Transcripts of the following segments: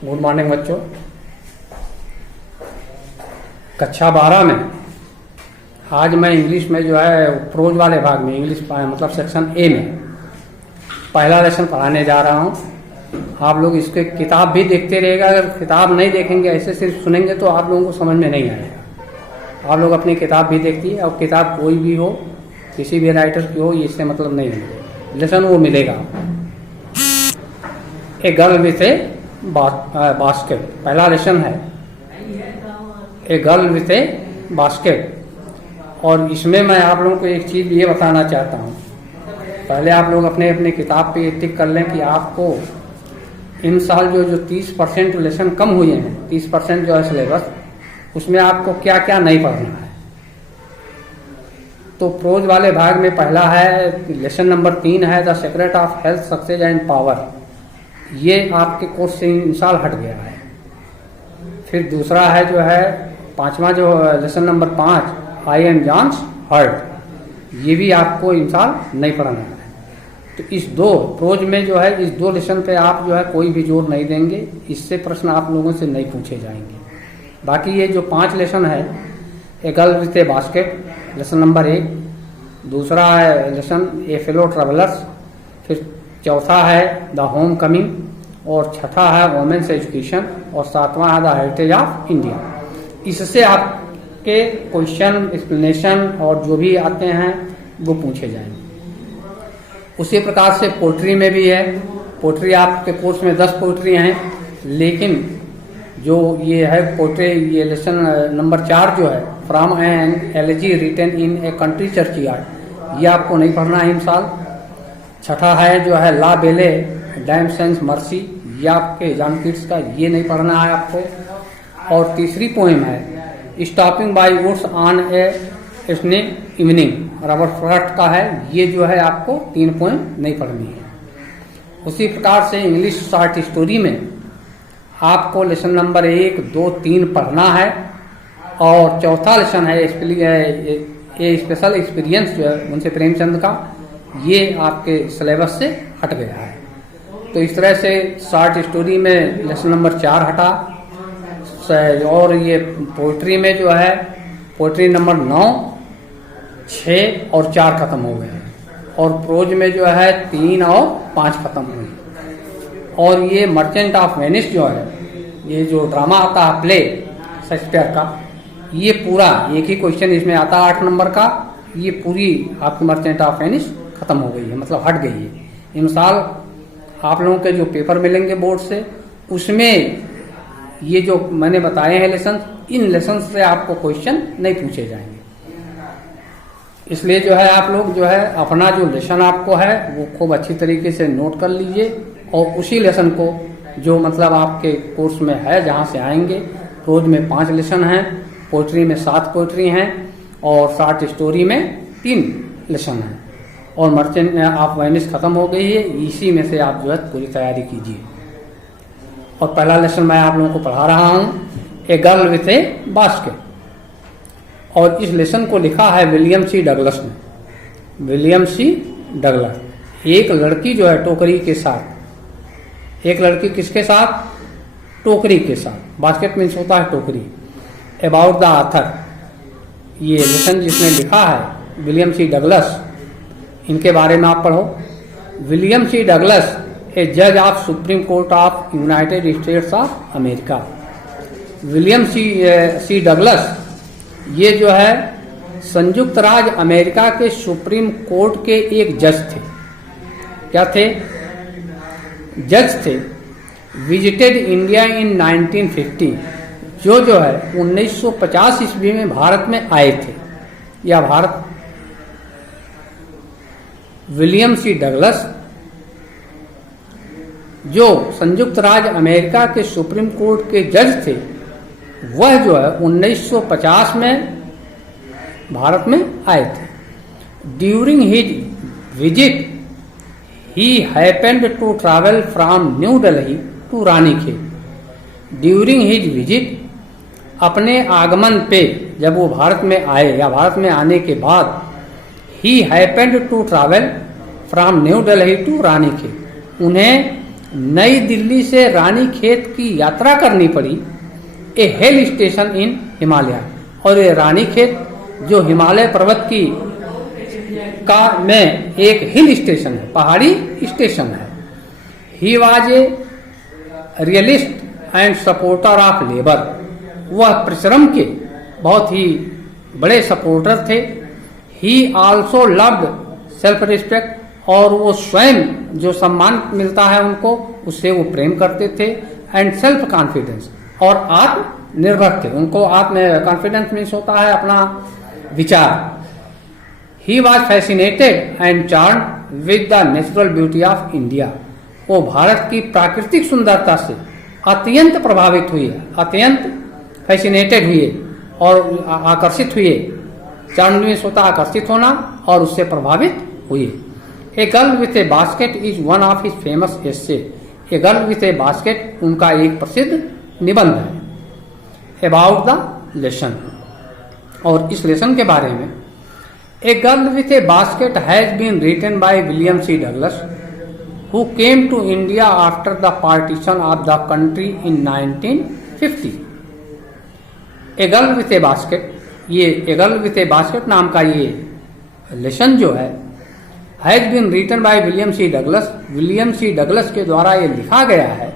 Good morning बच्चों। कक्षा 12 में आज मैं इंग्लिश में जो है प्रोज वाले भाग में इंग्लिश मतलब सेक्शन ए में पहला लेसन पढ़ाने जा रहा हूँ। आप लोग इसके किताब भी देखते रहिएगा। अगर किताब नहीं देखेंगे, ऐसे सिर्फ सुनेंगे तो आप लोगों को समझ में नहीं आएगा। आप लोग अपनी किताब भी देखिए, और किताब कोई भी हो, किसी भी राइटर की हो, इससे मतलब नहीं है। लेसन वो मिलेगा। ए गर्ल विथ ए बास्केट पहला लेसन है। ए गर्ल विथ ए बास्केट। और इसमें मैं आप लोगों को एक चीज़ ये बताना चाहता हूँ। पहले आप लोग अपने अपने किताब पे टिक कर लें कि आपको इन साल जो 30% लेसन कम हुए हैं, 30% जो है सिलेबस, उसमें आपको क्या क्या नहीं पढ़ना है। तो प्रोज वाले भाग में पहला है लेसन नंबर 3 है the secret of health success and power. ये आपके कोर्स से इन साल हट गया है। फिर दूसरा है जो है पांचवा जो lesson number 5 I am John's heart. ये भी आपको इन साल नहीं पढ़ना है। तो इस दो प्रोज में जो है इस दो लेसन पे आप जो है कोई भी जोर नहीं देंगे। इससे प्रश्न आप लोगों से नहीं पूछे जाएंगे। बाकी ये जो 5 लेसन है, ए girl with a basket lesson number 1, दूसरा है लेसन ए फेलो ट्रेवलर्स, फिर चौथा है द होम कमिंग, और छठा है वोमेन्स एजुकेशन, और सातवां है द हेरिटेज ऑफ इंडिया। इससे आपके क्वेश्चन एक्सप्लेनेशन और जो भी आते हैं वो पूछे जाएंगे। उसी प्रकार से पोट्री में भी है। पोट्री आपके कोर्स में 10 पोट्री हैं, लेकिन जो ये है पोट्री, ये लेसन नंबर 4 जो है from an elegy written in a country churchyard, ये आपको नहीं पढ़ना है इन साल। छठा है जो है ला बेले डैम सेंस मर्सी, ये आपके जॉन किट्स का, ये नहीं पढ़ना है आपको। और तीसरी पोएम है stopping by woods on a snowy evening, Robert Frost का है। ये जो है आपको 3 पोएम नहीं पढ़नी है। उसी प्रकार से इंग्लिश शॉर्ट स्टोरी में आपको लेसन नंबर 1, 2, 3 पढ़ना है। और चौथा लेसन है ये स्पेशल एक्सपीरियंस जो है मुंशी प्रेमचंद का, ये आपके सिलेबस से हट गया है। तो इस तरह से शॉर्ट स्टोरी में लेसन नंबर 4 हटा। और ये पोइट्री में जो है पोइट्री नंबर 9, 6 और 4 खत्म हो गए। और प्रोज में जो है 3 और 5 खत्म हुए। और ये मर्चेंट ऑफ वेनिस जो है, ये जो ड्रामा आता है प्ले शेक्सपियर का, ये पूरा एक ही क्वेश्चन इसमें आता है 8 नंबर का। ये पूरी आपकी मर्चेंट ऑफ वेनिस खत्म हो गई है, मतलब हट गई है। इन साल आप लोगों के जो पेपर मिलेंगे बोर्ड से, उसमें ये जो मैंने बताए हैं लेसन, इन लेसन से आपको क्वेश्चन नहीं पूछे जाएंगे। इसलिए जो है आप लोग जो है अपना जो लेसन आपको है वो खूब अच्छी तरीके से नोट कर लीजिए। और उसी लेसन को जो मतलब आपके कोर्स में है जहाँ से आएंगे, प्रोज में 5 लेसन हैं, पोइट्री में 7 पोइट्री हैं, और शॉर्ट स्टोरी में 3 लेसन हैं, और मर्चेंट ऑफ वेनिस खत्म हो गई है। इसी में से आप जो है पूरी तैयारी कीजिए। और पहला लेसन मैं आप लोगों को पढ़ा रहा हूँ, a girl with a basket. और इस लेसन को लिखा है विलियम सी डगलस ने। William C Douglas. एक लड़की जो है टोकरी के साथ, एक लड़की किसके साथ? टोकरी के साथ। बास्केट मीन्स होता है टोकरी। अबाउट द ऑथर, ये लेसन जिसने लिखा है विलियम सी डगलस, इनके बारे में आप पढ़ो। विलियम सी डगलस, ए जज of supreme court of United States of America. William C Douglas ये जो है संयुक्त राज्य अमेरिका के सुप्रीम कोर्ट के एक जज थे। क्या थे? जज थे। विजिटेड इंडिया इन 1950, जो है 1950 ईस्वी में भारत में आए थे। या भारत विलियम सी डगलस जो संयुक्त राज्य अमेरिका के सुप्रीम कोर्ट के जज थे, वह जो है 1950 में भारत में आए थे। During his visit he happened to travel from new Delhi to Ranikhet. During his visit, अपने आगमन पे जब वो भारत में आए या भारत में आने के बाद, he happened to travel from new Delhi to Ranikhet, उन्हें नई दिल्ली से रानीखेत की यात्रा करनी पड़ी, ए हिल स्टेशन इन हिमालय। और ये रानीखेत जो हिमालय पर्वत की का में एक हिल स्टेशन है, पहाड़ी स्टेशन है। He was a realist and supporter of labour, वह परिश्रम के बहुत ही बड़े सपोर्टर थे। ही आल्सो लव्ड सेल्फ रिस्पेक्ट, और वो स्वयं जो सम्मान मिलता है उनको, उससे वो प्रेम करते थे। एंड सेल्फ कॉन्फिडेंस, और आत्मनिर्भर थे। उनको आत्म कॉन्फिडेंस मीन्स होता है अपना विचार। He was fascinated and charmed with the natural beauty of India, वो भारत की प्राकृतिक सुंदरता से अत्यंत प्रभावित हुए, अत्यंत फैसिनेटेड हुए और आकर्षित हुए। चार्म्ड मीन्स होता आकर्षित होना, और उससे प्रभावित हुए। ए girl with a basket is one of his famous essay, A girl with a basket उनका एक प्रसिद्ध निबंध है। अबाउट द लेसन, और इस लेसन के बारे में, a girl with a basket has been written by William C Douglas, who came to India after the partition of the country in 1950. A girl with a basket, ये A girl with a basket नाम का ये lesson जो है, has been written by William C Douglas, William C Douglas के द्वारा ये लिखा गया है।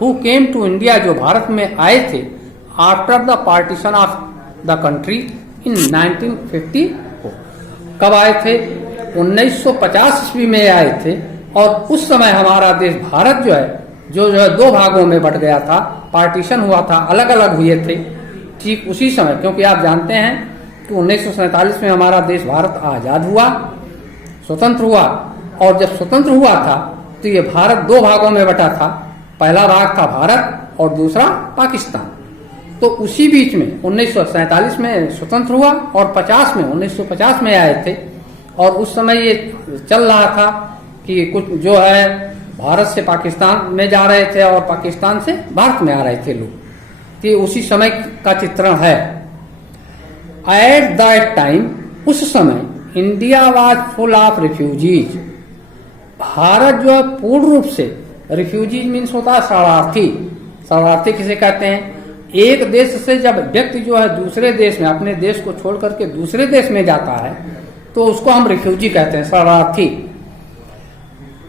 हु केम टू इंडिया, जो भारत में आए थे, after the partition of the country in 1950। कब आए थे? 1950 ईस्वी में आए थे। और उस समय हमारा देश भारत जो है दो भागों में बट गया था, पार्टीशन हुआ था, अलग अलग हुए थे। ठीक उसी समय, क्योंकि आप जानते हैं कि 1947 में हमारा देश भारत आजाद हुआ, स्वतंत्र हुआ। और जब स्वतंत्र हुआ था तो ये भारत दो भागों में बटा था। पहला भाग था भारत और दूसरा पाकिस्तान। तो उसी बीच में 1947 में स्वतंत्र हुआ और 1950 में आए थे। और उस समय ये चल रहा था कि कुछ जो है भारत से पाकिस्तान में जा रहे थे और पाकिस्तान से भारत में आ रहे थे लोग। तो ये उसी समय का चित्रण है। एट दैट टाइम, उस समय India was full of refugees, Bharat जो है पूर्ण रूप से, रिफ्यूजीज मीन्स होता है शरणार्थी। शरणार्थी किसे कहते हैं? एक देश से जब व्यक्ति जो है दूसरे देश में, अपने देश को छोड़ करके दूसरे देश में जाता है तो उसको हम रिफ्यूजी कहते हैं, शरणार्थी।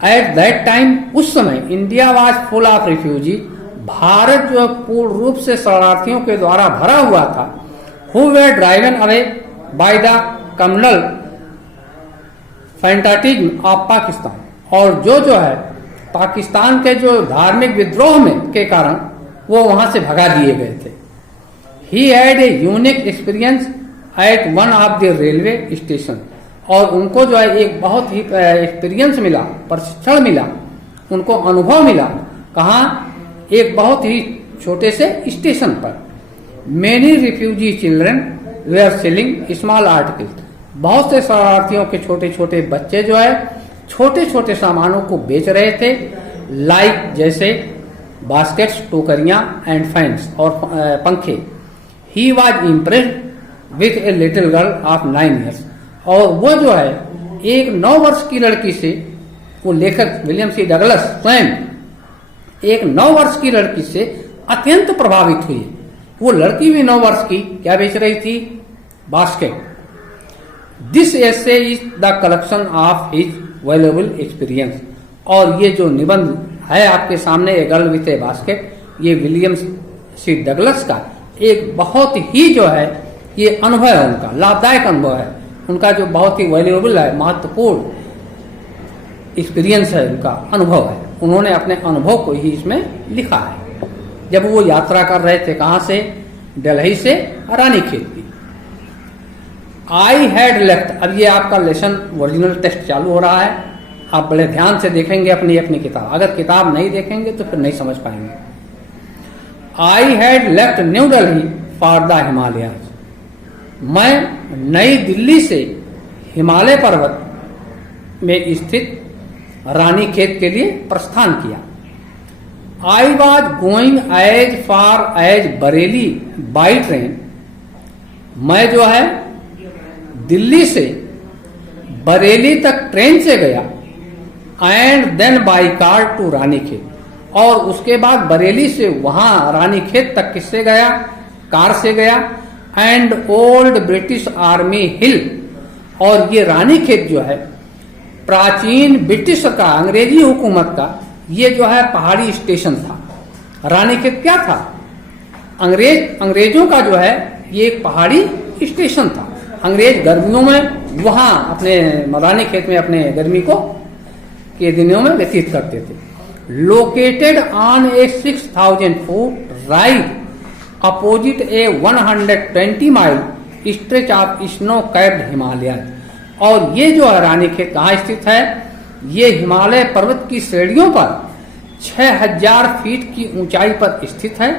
एट दैट टाइम, उस समय India was full of refugee, Bharat जो पूर्ण रूप से शरणार्थियों के द्वारा भरा हुआ था। Who were driven away by the communal fanaticism of Pakistan, और जो है पाकिस्तान के जो धार्मिक विद्रोह में के कारण वो वहां से भगा दिए गए थे। He had a unique experience eight one of the railway station, और उनको जो है एक बहुत ही एक्सपीरियंस मिला, प्रशिक्षण मिला, उनको अनुभव मिला। कहाँ? एक बहुत ही छोटे से स्टेशन पर। Many refugee children were selling small articles, बहुत से शरणार्थियों के छोटे छोटे बच्चे जो है छोटे छोटे सामानों को बेच रहे थे। लाइक जैसे बास्केट्स, टोकरियां एंड फैंस, और पंखे। He was impressed with a little girl of 9 years, और वो जो है एक 9 वर्ष की लड़की से, वो लेखक विलियम सी डगलस स्वयं एक 9 वर्ष की लड़की से अत्यंत प्रभावित हुई। वो लड़की भी 9 वर्ष की क्या बेच रही थी? Basket. This essay is the collection of his valuable experience, और ये जो निबंध है आपके सामने, ए गर्ल विथ ए बास्केट, ये विलियम सी डगलस का एक बहुत ही जो है ये अनुभव है, उनका लाभदायक अनुभव है, उनका जो बहुत ही वैल्यूएबल है, महत्वपूर्ण एक्सपीरियंस है, उनका अनुभव है। उन्होंने अपने अनुभव को ही इसमें लिखा है। जब वो यात्रा कर रहे थे, कहाँ से? दिल्ली से रानीखेत की। आई हैड लेफ्ट, अब ये आपका लेसन ओरिजिनल टेक्स्ट चालू हो रहा है, आप बड़े ध्यान से देखेंगे अपनी किताब। अगर किताब नहीं देखेंगे तो फिर नहीं समझ पाएंगे। I had left new Delhi for the Himalayas, मैं नई दिल्ली से हिमालय पर्वत में स्थित रानीखेत के लिए प्रस्थान किया। I was going as far as Bareilly by train, मैं जो है दिल्ली से बरेली तक ट्रेन से गया। And then by car to Ranikhet, और उसके बाद बरेली से वहां रानीखेत तक किससे गया, कार से गया। एंड ओल्ड ब्रिटिश आर्मी हिल, और ये रानीखेत जो है प्राचीन ब्रिटिश का, अंग्रेजी हुकूमत का ये जो है पहाड़ी स्टेशन था। रानीखेत क्या था, अंग्रेजों का जो है ये एक पहाड़ी स्टेशन था। अंग्रेज गर्मियों में वहां अपने रानीखेत में अपने गर्मी को के दिनों में व्यतीत करते थे। Located on A 6000 foot ride opposite A 120 mile stretch of snow capped Himalaya. और ये जो है रानीखेत कहाँ स्थित है, ये हिमालय पर्वत की श्रेणियों पर 6000 फीट की ऊंचाई पर स्थित है।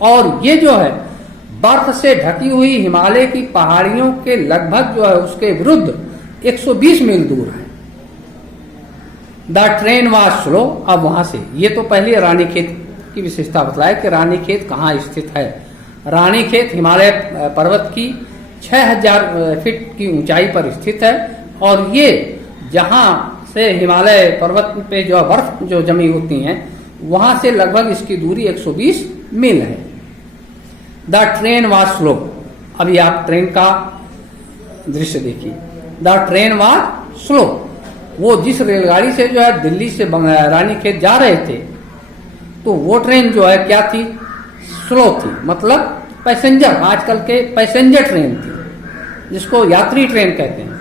और ये जो है बर्फ से ढकी हुई हिमालय की पहाड़ियों के लगभग जो है उसके विरुद्ध 120 मील दूर है। The train was slow. अब वहां से ये तो पहले रानीखेत की विशेषता बतलाए कि रानीखेत कहाँ स्थित है। रानीखेत हिमालय पर्वत की 6000 फीट की ऊंचाई पर स्थित है। और ये जहां से हिमालय पर्वत पे जो बर्फ जो जमी होती हैं वहां से लगभग इसकी दूरी 120 मील है। The train was slow. अभी आप ट्रेन का दृश्य देखिए। द ट्रेन वाज स्लो, वो जिस रेलगाड़ी से जो है दिल्ली से रानीखेत जा रहे थे तो वो ट्रेन जो है क्या थी, स्लो थी, मतलब पैसेंजर, आजकल के पैसेंजर ट्रेन थी जिसको यात्री ट्रेन कहते हैं।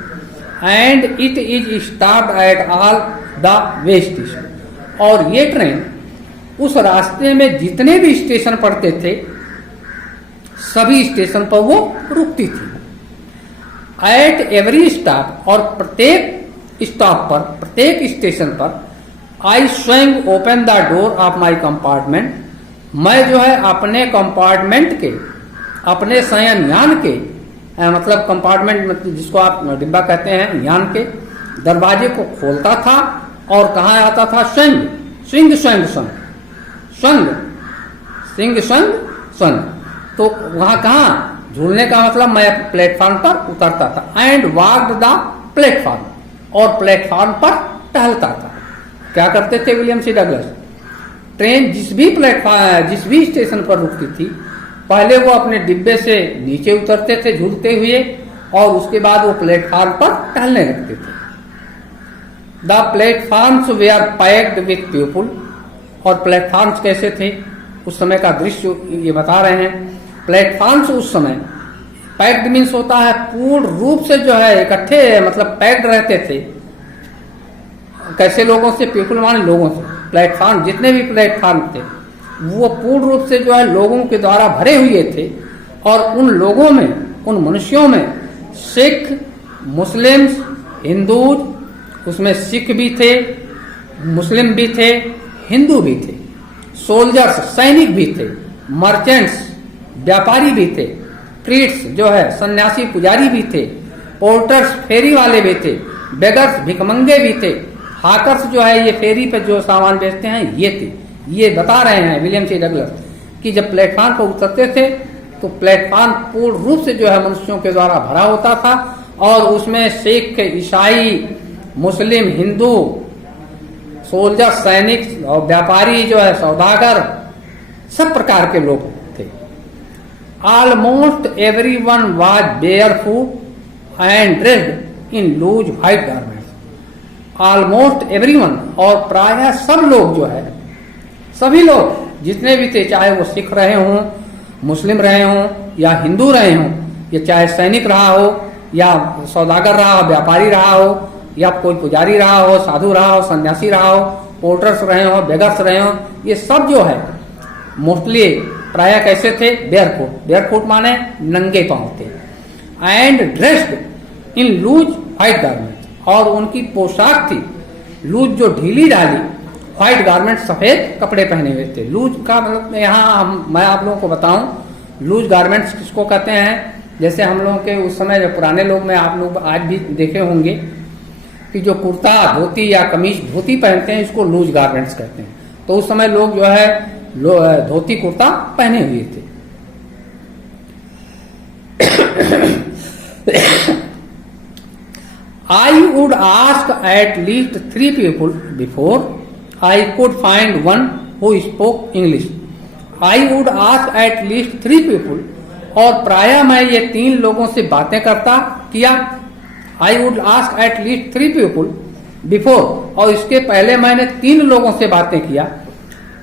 And it is stopped at all the way station. और ये ट्रेन उस रास्ते में जितने भी स्टेशन पड़ते थे सभी स्टेशन पर वो रुकती थी। एट एवरी स्टॉप, और प्रत्येक स्टॉप पर, प्रत्येक स्टेशन पर आई स्वयं open the door of my compartment. मैं जो है अपने कंपार्टमेंट के, अपने शयन यान के, मतलब कंपार्टमेंट मतलब जिसको आप डिब्बा कहते हैं, यान के दरवाजे को खोलता था और कहाँ आता था, स्वयं सिंह स्वयं स्वयं स्वयं सिंह स्वयं स्वयं। तो वहां कहाँ झूलने का मतलब मैं प्लेटफॉर्म पर उतरता था। एंड वॉक्ड द प्लेटफॉर्म, और प्लेटफॉर्म पर टहलता था। क्या करते थे विलियम सी डगलस, ट्रेन जिस भी प्लेटफॉर्म, जिस भी स्टेशन पर रुकती थी पहले वो अपने डिब्बे से नीचे उतरते थे झूलते हुए और उसके बाद वो प्लेटफॉर्म पर टहलने लगते थे। The platforms were packed with people. और प्लेटफॉर्म्स कैसे थे उस समय का दृश्य ये बता रहे हैं। प्लेटफॉर्म्स उस समय पैक्ड मीन्स होता है पूर्ण रूप से जो है इकट्ठे, मतलब पैक्ड रहते थे। कैसे लोगों से, पीपल माने लोगों से। प्लेटफॉर्म जितने भी प्लेटफॉर्म थे वो पूर्ण रूप से जो है लोगों के द्वारा भरे हुए थे। और उन लोगों में, उन मनुष्यों में सिख, मुस्लिम्स, हिंदूज, उसमें सिख भी थे, मुस्लिम भी थे, हिंदू भी थे, सोल्जर्स सैनिक भी थे, मर्चेंट्स व्यापारी भी थे, प्रीट्स जो है सन्यासी पुजारी भी थे, पोर्टर्स फेरी वाले भी थे, बेगर्स भिकमंगे भी थे, हाकर्स जो है ये फेरी पे जो सामान बेचते हैं ये थे। ये बता रहे हैं विलियम सी डगलस कि जब प्लेटफॉर्म पर उतरते थे तो प्लेटफॉर्म पूर्ण रूप से जो है मनुष्यों के द्वारा भरा होता था और उसमें सिख, ईसाई, मुस्लिम, हिंदू, सोल्जर, सैनिक और व्यापारी जो है सौदागर, सब प्रकार के लोग थे। Almost everyone was barefoot and dressed in loose white garments. Almost everyone, और प्रायः सब लोग जो है, सभी लोग जितने भी थे, चाहे वो सिख रहे हों, मुस्लिम रहे हों या हिंदू रहे हों, या चाहे सैनिक रहा हो या सौदागर रहा हो, व्यापारी रहा हो या कोई पुजारी रहा हो, साधु रहा हो, सन्यासी रहा हो, पोर्टर्स रहे हो, बेगर्स रहे हो, ये सब जो है मोस्टली प्रायः कैसे थे, बेयरफुट। बेयरफुट माने नंगे पांव थे। And dressed in loose white garment, और उनकी पोशाक थी लूज, जो ढीली ढाली व्हाइट गारमेंट, सफेद कपड़े पहने हुए थे। लूज का मतलब यहाँ मैं आप लोगों को बताऊं, लूज गारमेंट्स किसको कहते हैं। जैसे हम लोगों के उस समय जो पुराने लोग में आप लोग आज भी देखे होंगे कि जो कुर्ता, धोती या कमीज, धोती पहनते हैं, इसको लूज गारमेंट्स कहते हैं। तो उस समय लोग जो है धोती कुर्ता पहने हुए थे। I would ask at least 3 people before I could find one who spoke English. I would ask at least 3 people, और प्रायः मैं ये 3 लोगों से बातें करता किया। I would ask at least 3 people before, और इसके पहले मैंने 3 लोगों से बातें किया।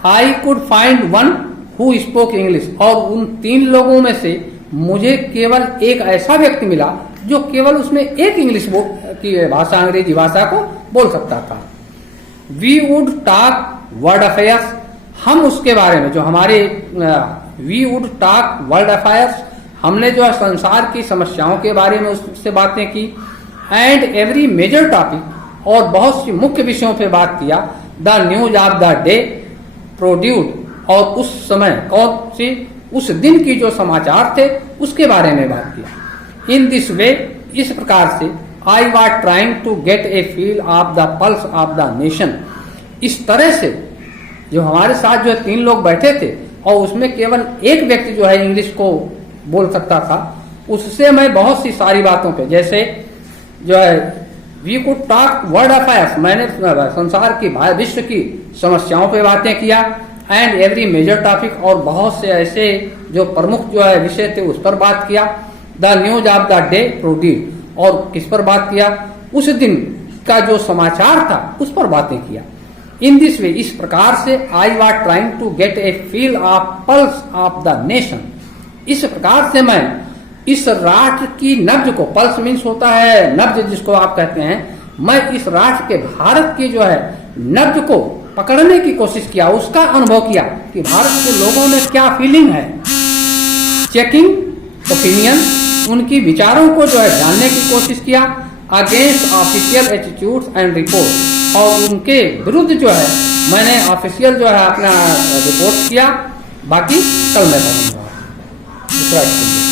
I could find one who spoke English, और उन 3 लोगों में से मुझे केवल एक ऐसा व्यक्ति मिला जो केवल उसमें एक इंग्लिश की भाषा, अंग्रेजी भाषा को बोल सकता था। We would talk world affairs, हम उसके बारे में जो हमारे we would talk world affairs, हमने जो है संसार की समस्याओं के बारे में उससे बातें की। एंड एवरी मेजर टॉपिक, और बहुत सी मुख्य विषयों पे बात किया। The news of the day produced, और उस समय कौन सी उस दिन की जो समाचार थे उसके बारे में बात किया। इन दिस वे, इस प्रकार से, I was trying to get a feel of the pulse of the nation. इस तरह से जो हमारे साथ जो है 3 लोग बैठे थे और उसमें केवल एक व्यक्ति जो है इंग्लिश को बोल सकता था, उससे मैं बहुत सी सारी बातों पे, जैसे जो है we could talk world affairs, मैंने संसार की विश्व की समस्याओं पे बातें किया। एंड एवरी मेजर टॉपिक, और बहुत से ऐसे जो प्रमुख जो है विषय थे उस पर बात किया। The news of the day produced, और किस पर बात किया, उस दिन का जो समाचार था उस पर बातें किया। इन दिस वे, इस प्रकार से, I was trying to get a feel of pulse of the nation, इस प्रकार से मैं इस राष्ट्र की नब्ज को, पल्स मीन्स होता है नब्ज जिसको आप कहते हैं, मैं इस राष्ट्र के भारत की जो है नब्ज को पकड़ने की कोशिश किया, उसका अनुभव किया कि भारत के लोगों में क्या फीलिंग है। चेकिंग ओपिनियन, उनकी विचारों को जो है जानने की कोशिश किया। Against official attitudes and report, और उनके विरुद्ध जो है मैंने ऑफिशियल जो है अपना रिपोर्ट किया। बाकी कल मैं बताऊंगा दूसरा।